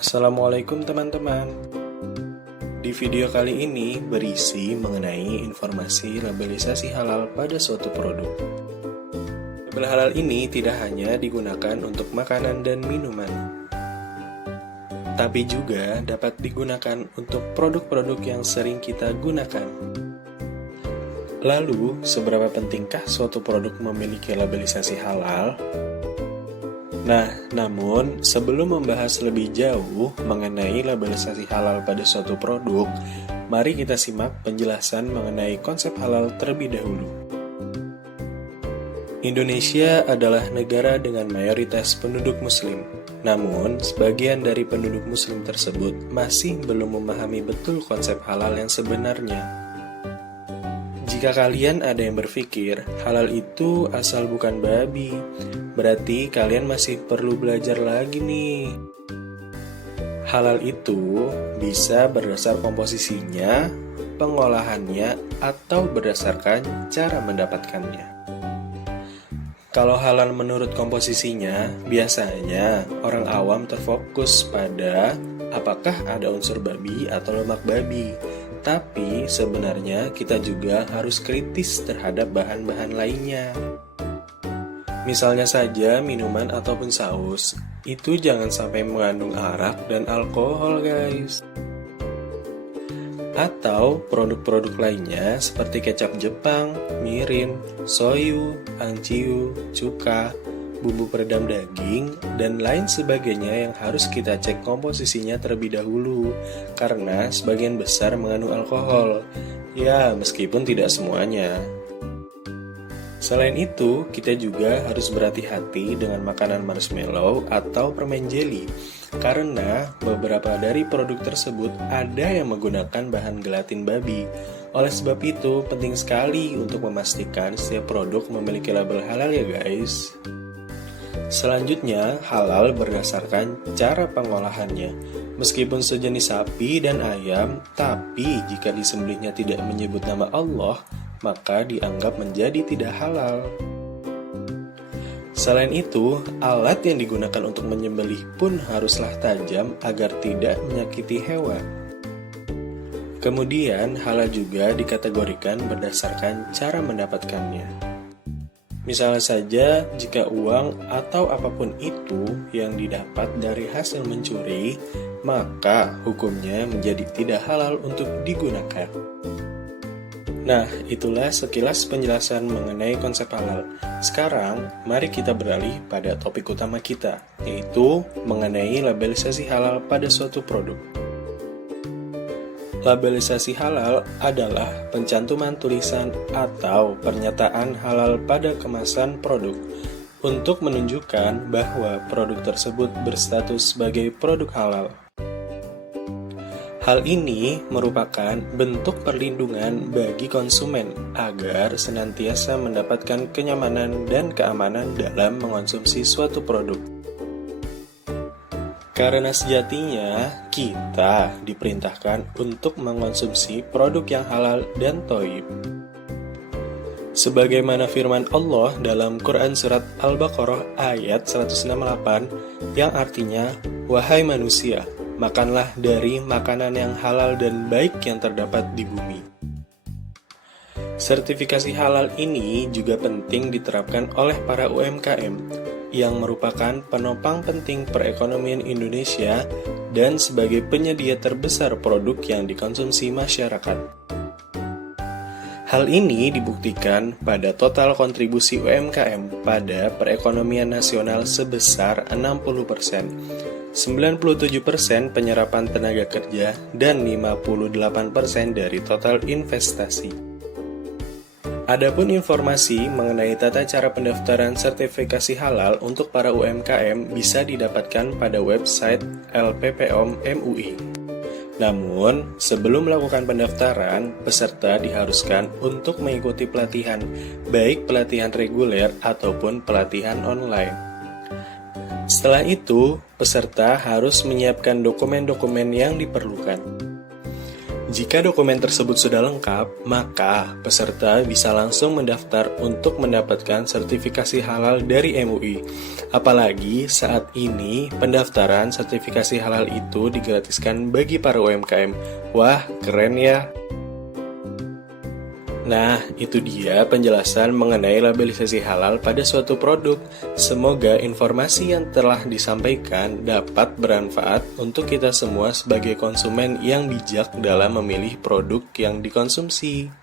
Assalamualaikum teman-teman. Di video kali ini berisi mengenai informasi labelisasi halal pada suatu produk. Label halal ini tidak hanya digunakan untuk makanan dan minuman, tapi juga dapat digunakan untuk produk-produk yang sering kita gunakan. Lalu, seberapa pentingkah suatu produk memiliki labelisasi halal? Namun sebelum membahas lebih jauh mengenai labelisasi halal pada suatu produk, mari kita simak penjelasan mengenai konsep halal terlebih dahulu. Indonesia adalah negara dengan mayoritas penduduk muslim. Namun, sebagian dari penduduk muslim tersebut masih belum memahami betul konsep halal yang sebenarnya. Jika kalian ada yang berpikir halal itu asal bukan babi, berarti kalian masih perlu belajar lagi nih. Halal itu bisa berdasar komposisinya, pengolahannya, atau berdasarkan cara mendapatkannya. Kalau halal menurut komposisinya, biasanya orang awam terfokus pada apakah ada unsur babi atau lemak babi. Tapi sebenarnya kita juga harus kritis terhadap bahan-bahan lainnya. Misalnya saja minuman ataupun saus, itu jangan sampai mengandung arak dan alkohol guys. Atau produk-produk lainnya seperti kecap Jepang, mirin, soyu, anciu, cuka, bumbu peredam daging, dan lain sebagainya yang harus kita cek komposisinya terlebih dahulu, karena sebagian besar mengandung alkohol. Ya, meskipun tidak semuanya. Selain itu, kita juga harus berhati-hati dengan makanan marshmallow atau permen jelly, karena beberapa dari produk tersebut ada yang menggunakan bahan gelatin babi. Oleh sebab itu, penting sekali untuk memastikan setiap produk memiliki label halal ya guys. Selanjutnya, halal berdasarkan cara pengolahannya. Meskipun sejenis sapi dan ayam, tapi jika disembelihnya tidak menyebut nama Allah, maka dianggap menjadi tidak halal. Selain itu, alat yang digunakan untuk menyembelih pun haruslah tajam agar tidak menyakiti hewan. Kemudian, halal juga dikategorikan berdasarkan cara mendapatkannya. Misalnya saja, jika uang atau apapun itu yang didapat dari hasil mencuri, maka hukumnya menjadi tidak halal untuk digunakan. Nah, itulah sekilas penjelasan mengenai konsep halal. Sekarang, mari kita beralih pada topik utama kita, yaitu mengenai labelisasi halal pada suatu produk. Labelisasi halal adalah pencantuman tulisan atau pernyataan halal pada kemasan produk untuk menunjukkan bahwa produk tersebut berstatus sebagai produk halal. Hal ini merupakan bentuk perlindungan bagi konsumen agar senantiasa mendapatkan kenyamanan dan keamanan dalam mengonsumsi suatu produk. Karena sejatinya kita diperintahkan untuk mengonsumsi produk yang halal dan thayyib. Sebagaimana firman Allah dalam Quran Surat Al-Baqarah ayat 168 yang artinya, "Wahai manusia, makanlah dari makanan yang halal dan baik yang terdapat di bumi." Sertifikasi halal ini juga penting diterapkan oleh para UMKM yang merupakan penopang penting perekonomian Indonesia dan sebagai penyedia terbesar produk yang dikonsumsi masyarakat. Hal ini dibuktikan pada total kontribusi UMKM pada perekonomian nasional sebesar 60%, 97% penyerapan tenaga kerja, dan 58% dari total investasi. Adapun informasi mengenai tata cara pendaftaran sertifikasi halal untuk para UMKM bisa didapatkan pada website LPPOM MUI. Namun, sebelum melakukan pendaftaran, peserta diharuskan untuk mengikuti pelatihan, baik pelatihan reguler ataupun pelatihan online. Setelah itu, peserta harus menyiapkan dokumen-dokumen yang diperlukan. Jika dokumen tersebut sudah lengkap, maka peserta bisa langsung mendaftar untuk mendapatkan sertifikasi halal dari MUI. Apalagi saat ini pendaftaran sertifikasi halal itu digratiskan bagi para UMKM. Wah, keren ya! Nah, itu dia penjelasan mengenai labelisasi halal pada suatu produk. Semoga informasi yang telah disampaikan dapat bermanfaat untuk kita semua sebagai konsumen yang bijak dalam memilih produk yang dikonsumsi.